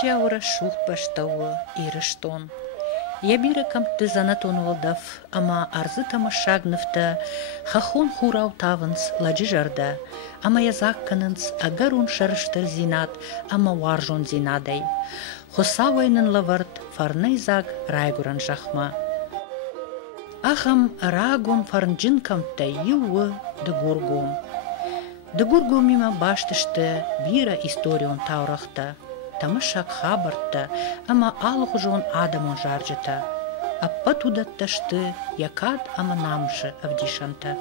Жаура шух баштауы ирыштон. Ябира камты занатон волдав, ама арзы тамашагнывта, хахон хурау тавынс ладжи жарда, ама язакканынс агарун шарыштыр зинат, ама варжон зинадай. Хосавайнын лаварт фарнай заг райгуран жахма. Ахам рагон фарнджин камта ювы дыгургом. Дыгургом мимо баштышты бира историон таурахта. Тамашак хабарта, ама алых жон адамон жаржыта. Аппа тудатташты якад ама намшы авдишанта.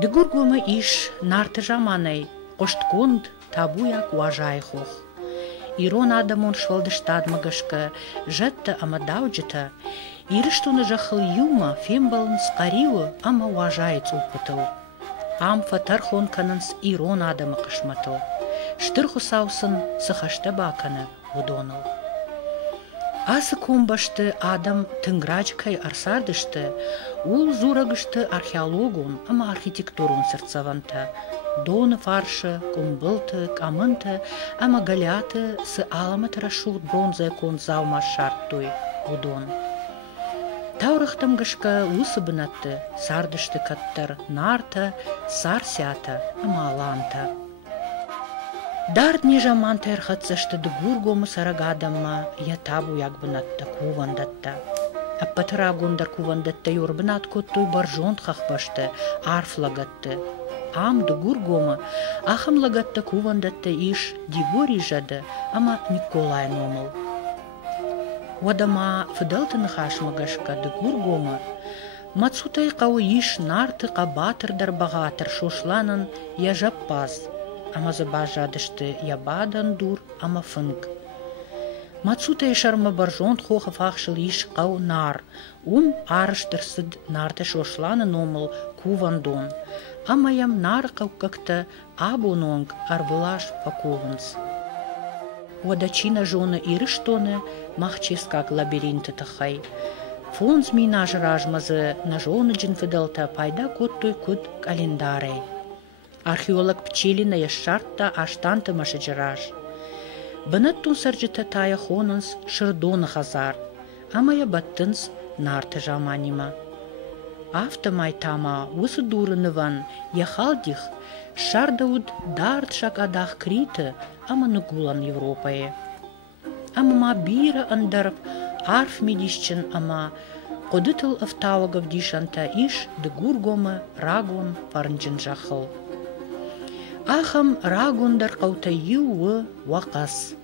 Дыгургома иш нарты жаманай, коштконд табуяк важайхох. Ирон адамон швалдыштадмагашка, жетта ама дауджыта, ирыштуны жахыл юма фембалын скаривы ама важайц упытыл. Амфа тархонканынс ирон адамы кышматыл. Штырху саусын сыхашта баканы удоныл. Асы комбашты адам тынграчкай арсардышты, ул зурагышты археологун, ама архитектурун сырцаванта. Доны фаршы, кумбылты, камынты, ама галяты сы аламы тарашут бронза кон завма шарттой удон. Таурахтам гышка усы бынатты, сардышты каттар нарта, сарсята, ама аланта. Дарт нежаман терхатсашты дыгургому сарагадамма ятабу якбынатта кувандатта. Аппатырагундар кувандатта юрбынат коттуй баржонт хахбашты, арфлагатты. Ам дыгургому ахамлагатта кувандатта иш Дигорий жады, ама Николай номыл. Вадама фыдалтын хашмагашка дыгургому мацутай кау иш нарты кабатырдар багатыр шошланын яжаппаз. Ама забажадышты ябадан дур, ама фынг. Мацутай шарма баржонт хоха фахшыл иш кау нар, арыштырсыд нарты шошланы номыл кувандон, ама ям нар каукакта абунонг арвылаш паковынс. Водачина жона ирыштоны махческак лабиринты тахай. Фонз минаж ражмазы на жоны джин фыдалта пайда коттой куд календарей. Археолог Пчелина яшшартта аштанты машыжыраж. Бынаттун саржыта тая хонынс шырдоны хазар, амая баттынс нарты жаманима. Автомай тама усы дурыныван яхалдих шардауд дарт шакадах криты, ама нугулан Европае. Ама бира андарып арф медишчен ама кодытыл автауагав дишанта иш дыгургома рагон парнджин жахыл. Ахам рагундар каутайы вакас.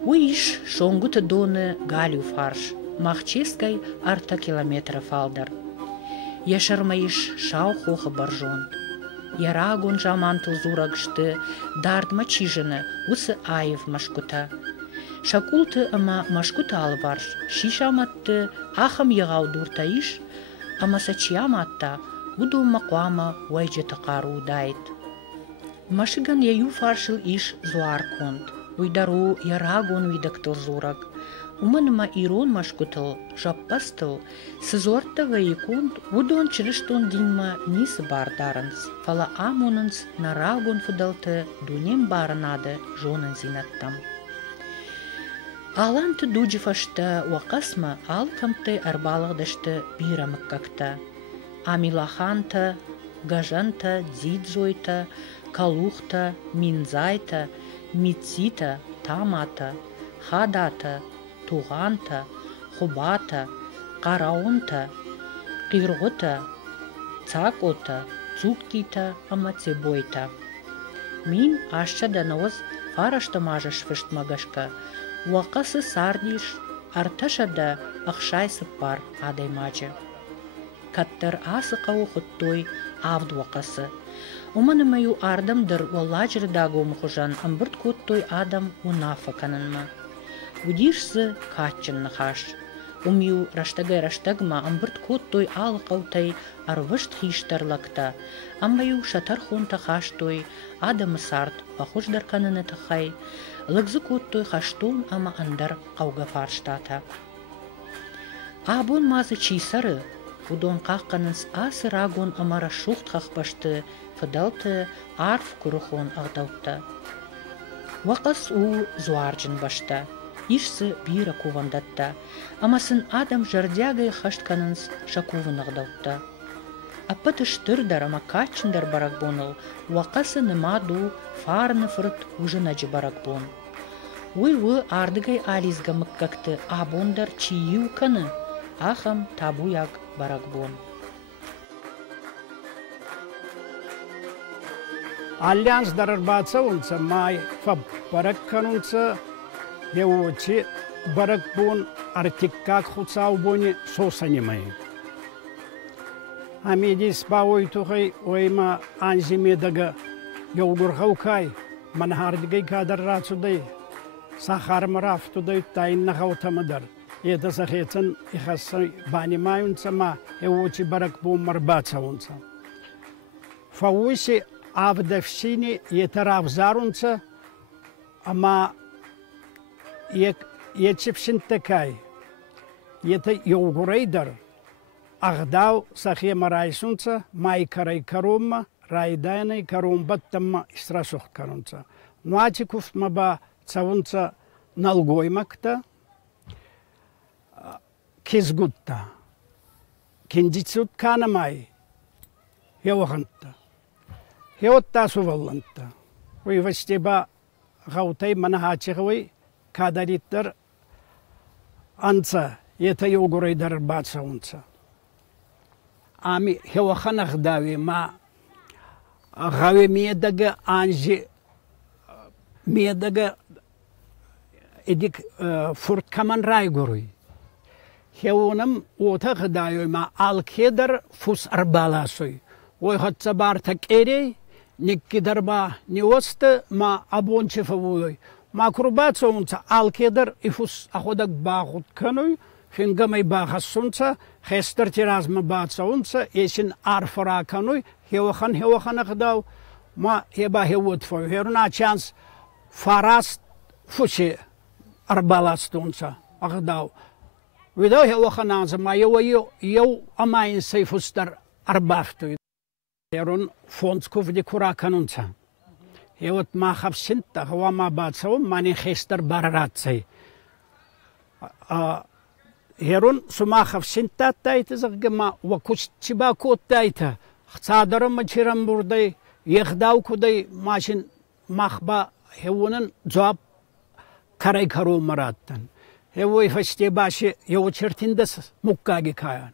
Уиш шонгуты доны галю фарш, махческай арта километров алдар. Яшармаиш шау хоха баржон. Я рагун жамантыл зурагшты, дард мачижыны, усы аев машкута. Шакулты ама машкута алварш, шишаматты ахам ягау дуртаиш, ама сачиаматта уду макуама вайджета кару дайт. Машиган яю фаршил иш зуарконд, уйдару ярагон видактыл зураг. Уманыма ирон машкутыл, жаппастыл, сызорта вайеконд удон чырыштон динма нисы бардарынс. Фала амонынс нарагон фудалты дунем барынады жонын зинаттам. Аланты дуджифашта вакасма алкамты арбалагдышты бирамыккакта. Амилаханта, гажанта, дзидзойта, калухта, минзайта, мицита, тамата, хадата, туғанта, хубата, қараунта, қирғыта, цакота, цуткита, амацебойта. Мин ашчаданыз фараштамажыш фыштмагашка, уақасы сардиш, арташада ақшайсы пар адаймачы. Каттар асы қау құттой авд уақасы. Уманымаю ардамдыр уаллажыр дагом хужан амбырт коттой адам унафа канынма. Удишсы качынны хаш. Умью раштагма амбырт коттой алы қаутай арвышт хиштарлакта. Амбаю шатар хонта хаштой адамы сарт пахождар каныны тахай. Лыгзы коттой хаштон ама андар қауға фарштата. Абон мазы чисары удон қаққанынс асы рагон амара шухт хақпашты фыдалты арф курыхон ағдаутта. Вақас у зуаржын башта. Ишсы бира кувандатта. Амасын адам жардягай хаштканынс шакувынығдаутта. Аппатыштырдар ама качындар барак боныл. Вақасы нымаду фарны фырт ужынажы барак бон. Уй ардыгай ализга мыккакты абондар чию каны. Ахам табуяк барак бон. Альянс дарарбаца унца май фаб барак канунца еучи барак бон артиккак хуцау бони сосанимай. Амидис бауй тухай ойма анзимедага йолгурхаукай манхардигай кадаррацудай сахар марафтудай тайннахаутамадар. Это захетен ихасай банимаюнца ма еучи барак бон марбаца унца. Фауиси авдавсини етаравзарунца ама ечепшинтекай ета йолгурейдар агдау сахе марайсунца майкарай карумма райдайнай карумбаттамма истрасух карунца нуатикуф маба цавунца налгоймакта кизгутта киндицут канамай йоваханта Хеотта сувалланта. Уй вастеба гаутай манахачигой кадариттер анца ета йогурайдар бацаунца. Ами хеоханах дави ма гаве медага анжи медага эдик фурт каман райгуруй. Хеонам ота гдайой ма алкедар фус арбаласуй. Ой хатса бартак эрей Никки дарба неосты ма абончефовой. Ма курбаца унца алкедер ифус аходак бахут кануй. Фингамай бахасунца. Хестер тиразма баца унца. Есин арфара кануй. Хеохан ахдау. Ма хеба хеуот фой. Херуна чанс фараст фучи арбаласт унца ахдау. Видау хеохан анца ма йоу амайн сейфустар арбафтуй. Ерун фондсков декура канунца. И вот махав синта, хвама бацау, мани хестер баррацей. Ерун сумахав синта тайта загма, вакуч чиба кот тайта. Хцадарам мачирам бурдай, ехдау кудай машин махба хевунан джаб карай кару мараттан. Хевой фасте баши его чертиндас муккаги кая.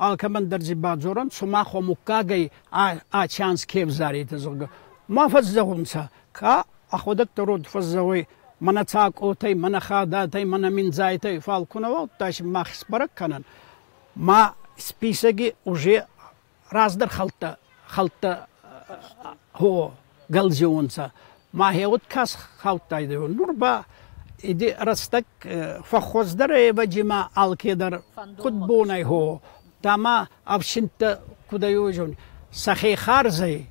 Алкамандар зибадзоран сумахо муккагай а чанс кевзарит зога. Мафаззагунца ка аходак тород фаззавой манацак отай манахадатай манаминзайтай фалкунава таш махс баракканан. Ма списаги уже раздар халта хо галзионца. Ма хеот кас халтайды. Нурба иди растак фахоздар эваджима алкедар кудбонай хо. Тама авшинта кудайожон сахе харзай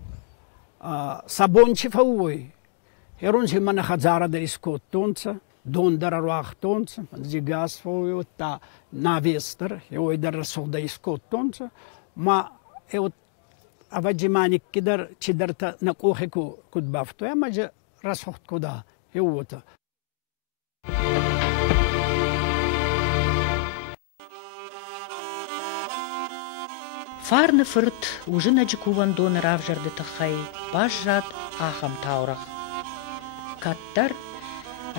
сабончифауй херунжи манахазара дерискоттонца дондара руахтонца зигасфауй та навестер йойдар сохдаискоттонца ма эот аваджиманик кидар чидарта накохеку кудбафто ямаже расохт куда йота Фарны фырт ужыначы кувандоны равжарды тахай, бажрат ахам таурах. Каттар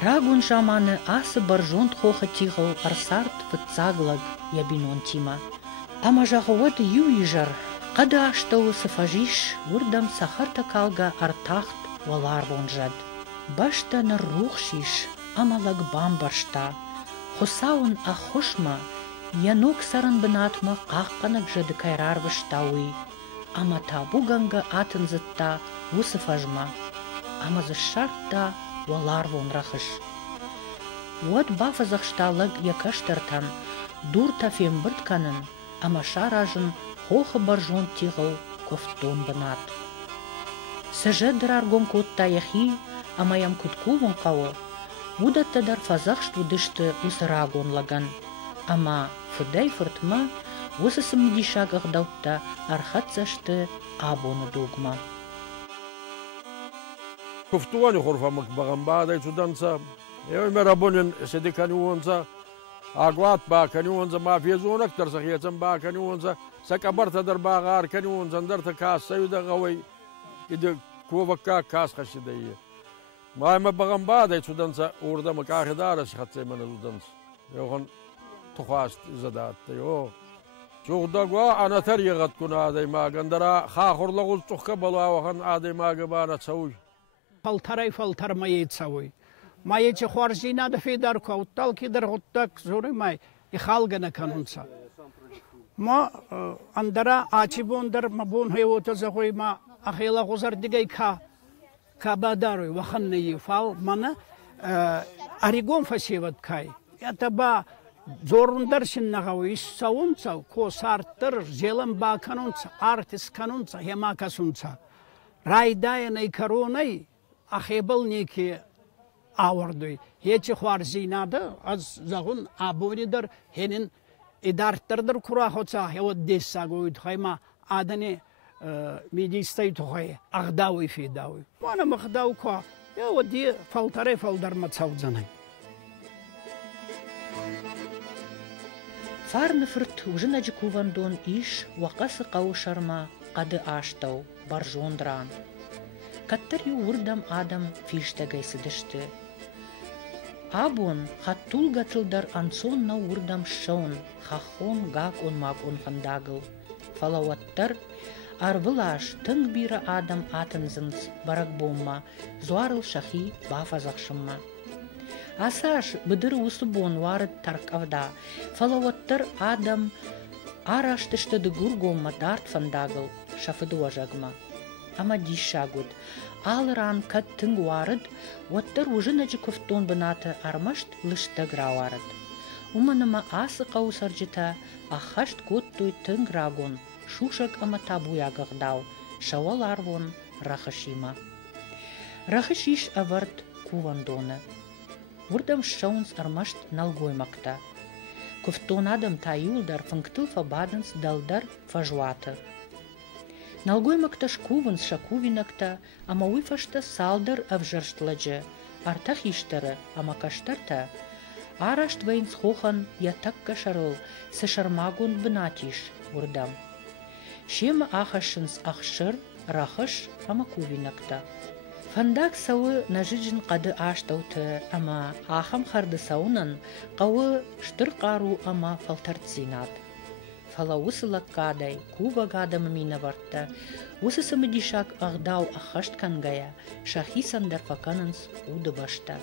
рагун жаманы асы баржонт хоха тихал арсарт вытцаглаг ябинон тима. Ама жағауат юижар, қада аштау сафажиш урдам сахарта калга артахт валар вонжад. Башта на рухшиш, амалаг бамбаршта, хосаун ахошма, Янок саран бынатма қаққанак жады кайрарвыш тауи. Ама табу ганга атын зытта усыф ажма. Ама зашарта валар вонрахыш. Вот бафа захшталаг якаштартан, дур тафем быртканын, ама шаражын хоха баржон тигыл кофтон бынат. Сажет дараргон котта яхи, ама ям кутку вон као. Удатта дар фазахшту дышты усырагон лаган. Ама фыдай фыртма осы сымдишагах даутта архатсашты абоны дугма. Kuftuani khurfamak bagambada itudansa. Ev merabonin sedikani wonsa. Agwat ba kani wonsa ma fiyazun aktar sakhiyatan ba kani wonsa. Sakabarta dar bagar kani wonsa darta kas sayuda gawi. İdi kuvakka kas khashidayya. Ma bagambada itudansa urda makahidara shkhatse mana udansa. Yohan tukhast zadat yo. Çoğdagwa anatar yığat kuna aday magandara khahurlagul tukhka balwa wahan aday magabana tsavuy. Faltar mayetsavoy. Маече хварзина да федар каутал кидер хоттак зори май и халгана канунца. Ма андара ачибондар мабон хевота захой ма ахела гозар дигай ка бадарой ваханни фал мана аригон фасеват кай. Это ба зорундар шиннагавой саунца ко сартер зелен ба канунца артис канунца хема касунца. Райдайнай коронай ахебал неки авардой. Хечи хварзинада аз загун абонидар хенин идарттардар курахоца хевот дессагоид хайма адани медистай тухай агдауи федауи. Мана мхдау ка я ди фалтаре фалдар мацавзанай. Фарныфрт ужинаджи кувандон иш вақасы қаушарма қады аштау баржондран. Каттар ю урдам адам фиштагай сыдышты. Абон хаттул гатылдар ансон на урдам шаун хахон гак он мак он хандагыл. Фалаваттар арвылаш тынг бира адам атынзынц барак бомма зуарыл шахи бафазақшымма. Асаш быдыр усубон варыт таркавда. Фалаваттар адам араштышты гургомма дарт фандагыл шафыду ажагма. Ама дишагуд. Алыран кат тынг варыд, ваттар ужинаджи куфтон быната армашт лышта граварыд. Уманыма асы қаусарджита ахашт коттой тынг рагон, шушак ама табуягагдау, шавал арвон рахашима. Рахашиш авард кувандоны. Урдам шаунс армашт налгоймакта. Куфтон адам та юлдар фанктыл фабадынс далдар фажуаты. Налгоймакта шкувынс шакувинакта, ама уйфашта салдар авжарштладжы, артах иштары, ама каштарта. Арашт вейнс хохан ятакка шарыл, сышармагун бынатиш урдам. Шема ахашынс ахшыр, рахыш, ама кувинакта. Фандак сауы нажиджин қады аштауты, ама ахам харды саунан, қауы штыр қару ама фалтартзинат. Фала усылак кадай, кува гадама мина варта, усысымы дишак агдау ахашт кангая, шахи сандар факананс уды башта.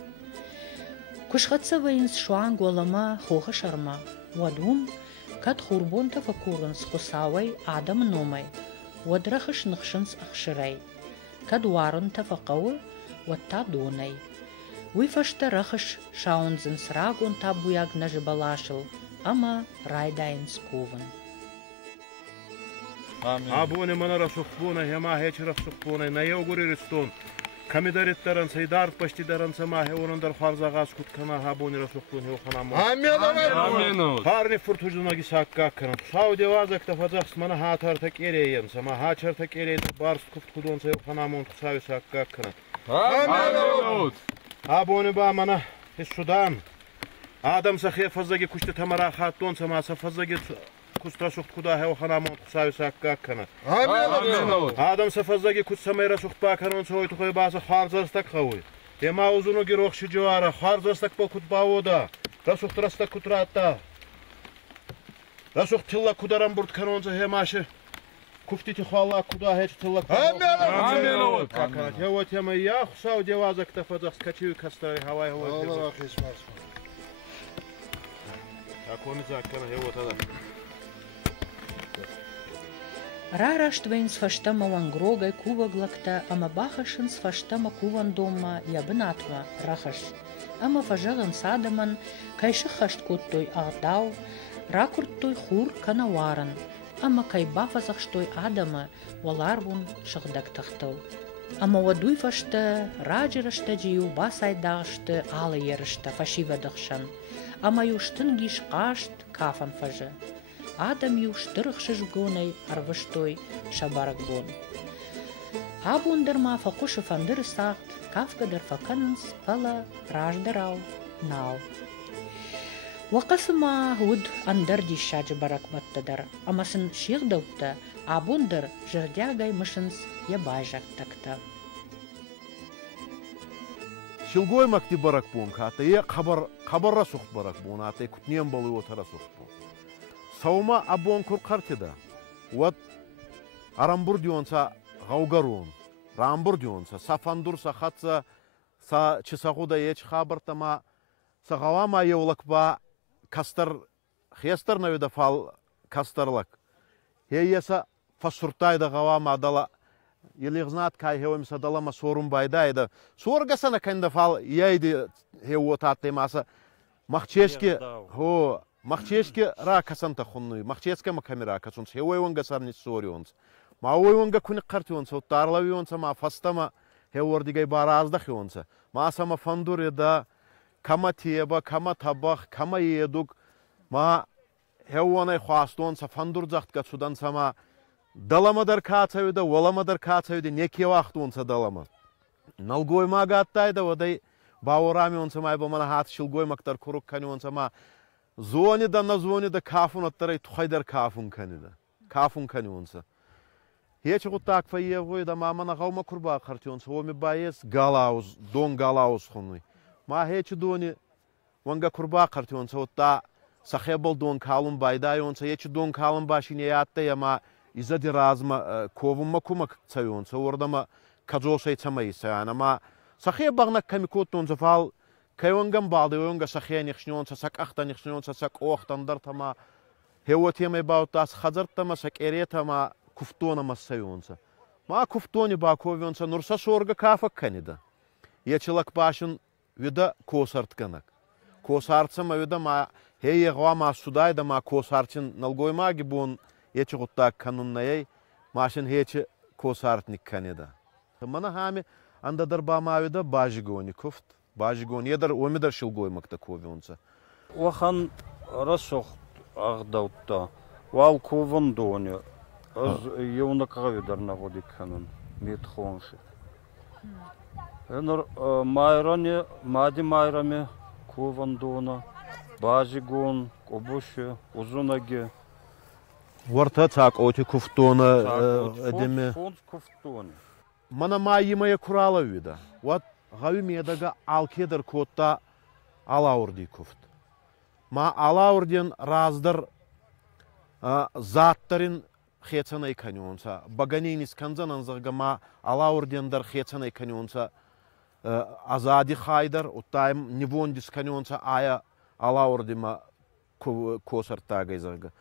Кушхатса вайнс шуан голама хоха шарма, вадум кат хурбонта факурынс хусавай адам номай, вадрахыш нахшынс ахшырай, кад варын тафақауы ватта донай. Уйфашта рахыш шаунзынс рагон табуяг нажыбалашыл, ама райдайнс кувын. Абоне мана расухбуна, хема хеч расухбуна, на йогури ристон. Камидариттаран сайдар пашти даран самахе орандар харзагас куткана абоне расухбун хеоханам. Амин. Харни фуртужунаги сакка канам. Сауди вазакта фазахс мана хатарта кереен, сама хачарта кереен барс куткудон хеоханамон тсави сакка канам. Амин. Абоне ба мана Судан. Адам сахе фазаги куште тамара хатон сама сафазаги кустрасух куда хеоханамон тсави сакка канам. Амин. Адам сафазаги кутсамера сухпа канон сой тухай база харзастак хавой. Ема узуно гирохши жуара харзастак покут баода. Расух трастак кутрата. Расух тилла кударам бурт канонза хемаши. Куфтити хвала куда хеч тилла. Амин. Какана. Я вот тема я хусау девазак тафазах скачивы кастари хавай хавай. Allah хисмас. Акони закана я вот ада. Рарашт вейнс фаштама вангрогай кува глакта, ама бахашынс фаштама куван дома ябынатва рахаш. Ама фажаган садаман кайшы хашт коттой агдау, ракурттой хур канаваран, ама кай бафазахштой адама валарвун шагдак тахтыл. Ама вадуй фашта раджирашта жию басайдагышты алы ерышта фашивадахшан, ама юштын гиш кашт кафан фажы. Адам юштырых шыжгонай арвыштой шабарак гон. Абундер ма факушы фандыр сағт, кафкадыр факанынс пала раждарау нау. Вақасыма худ андар дишаджы барак баттадар, амасын шиғдаутта абундер жырдягай мышынс ябайжак такта. Шилгой макти барак бун ката, е хабарра сух барак бун, ата кутнем балу отара сух бун. Саума абун куркартида, вот арамбур дионса гаугарун, рамбур дионса, сафандур сахатса, са чисагуда еч хабартама, сагавама евлакба кастар хестар навида фал кастарлак. Хеяса фасуртайда гавама адала, или знат кай хевимса далама сорум байдайда. Соргасана канда фал яйди хевотатты маса. Махчешки, хо, махчешки ра касанта хуннуй, махческа макамера касунс, хевойванга сарни сорионс. Ма ойванга куни картионса, тарлавионса, ма фастама хевордигай баразда хионса. Ма сама фандурида, кама теба, кама табах, кама едук, ма хевонай хвастонса, фандурзахтка судан сама даламадар кацавида, воламадар кацавида, неке вахтонса далама. Налгой мага аттайда, водай баурами онса майба мана хат шилгой мактар курук кани онса ма зонида на зонида кафун аттарай тухайдар кафун канида. Кафун кани онса. Хечи гуттак фаевгой да ма мана гаума курба карти онса, оми байес галауз, дон галауз хунуй. Ма хечи дони ванга курба карти онса, отта сахебал дон калун байдай онса, хечи дон калун башине ятта яма изади разма ковумма кумак цави онса, ордама каджосай цамай саяна, ма сахебагна камикот онса фал, кайвангам балды онга сахе нихшни онса, сак ахта нихшни онса, сак охтандар тама, хеотемай баутас хазартама, сак эретама, куфтона массави онса. Ма куфтони бакови онса, нурса сорга кафак канида. Ечилак башын вида косартканак. Косарцама вида ма хейе гвама судайда ма косарчин налгой маги бун ечи гуттак кануннаяй машин хечи косартник канида. Мана хами андадар ба ма вида бажигони куфт. Бажигони едар омидар шилгой макта кови онса. Вахан расох ағдаутта. Вал кован дони. Аз евнакага видар наводи канун. Метхонши. Енар майрани, мади майрами кован дона. Бажигон, кобуши, узунаги. Варта цак оти куфтона эдеме. Фонд куфтони. Мана майимая курала вида. Вот гави медага алкедар котта алаурди куфт. Ма алаурдин раздар заттарин хецанай канионса. Баганинис канзанан заргама алаурдиндар хецанай канионса. Азади хайдар, оттайм невондис канионса ая алаурдима косартагай зарга.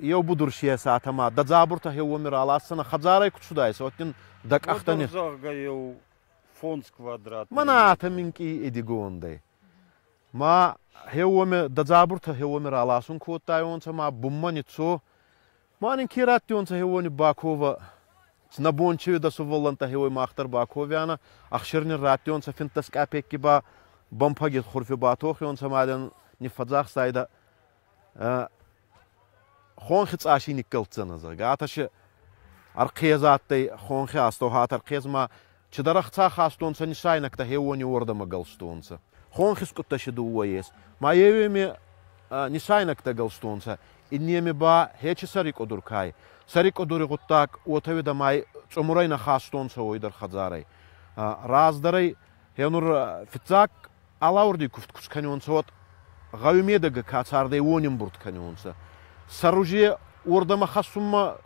Еу будуршия саатама, да забурта хеуомир аласана хазарай кучудайса, оттин дак ахтани. Зарга еу фонд квадрат. Мана атаминки эдигондай. Ма хеуоми да забурта хеуомир алаsun коттайонса, ма бумманицо. Манин кираттионса хеуони бакова. Снабончеви да суволанта хеуой махтар баковяна. Ахширнин раттионса финтас капекки ба бампагет хурфи батохионса маден нифадзах сайда. Хонхиц аши никкалцана зарга. Аташи арқезаттай хонхи астохат арқезма чидарахца хастонса нишайнакта хеуони ордама галстонса. Хонхис кутташи дууаес. Ма евеми нишайнакта галстонса. Иннеми ба хечи сарик одуркай. Сарик одури гуттак отавида май цумурайна хастонса ойдар хазарай. Раздарай хенур фицак алаурди куфт кусканионса от гавимедага кацардай оним канионса. Саружи ордама хасумма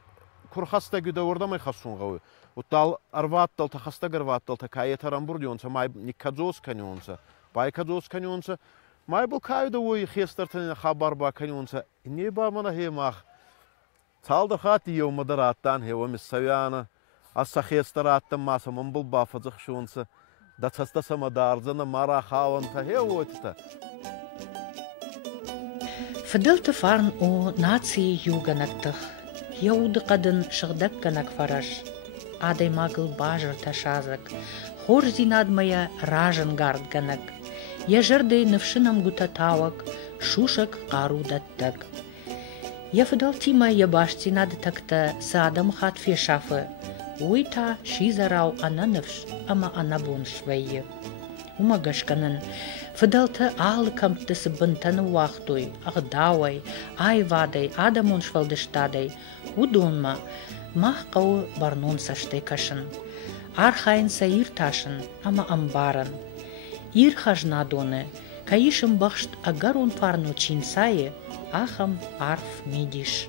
курхаста гюда ордамай хасун гавы. Утал арваттал та хаста гарваттал та кайет арамбурдионса май никкаджос канионса. Бай каджос канионса. Май был кайда ой хестартан хабар ба канионса. Не ба мана хемах. Талда хати ев мадараттан хева миссавяна. Аса хестараттан маса мамбул ба фазах шунса. Да цаста сама дарзана мара хаванта хева отита. Фыдылты фарн о нации юганактых. Яуды қадын шығдак канак фараш. Адай магыл бажыр ташазак. Хор зинадмая ражын гард ганак. Яжырдай навшынам гутатавак. Шушак қару даттак. Я фыдал тима я баш зинады такта садам хат фешафы. уйта шизарау анановш, ама анабун швейе. Умагашканын, фыдалты алыкамтысы бынтаны уақтой, ағдауай, айвадай, адамун швалдыштадай, удонма, махқауы барнон саштай кашын. Архайынса ир ташын, ама амбарын. Ир хажнадоны, каишым бақшт агарун парну чинсайы, ахам арф медиш.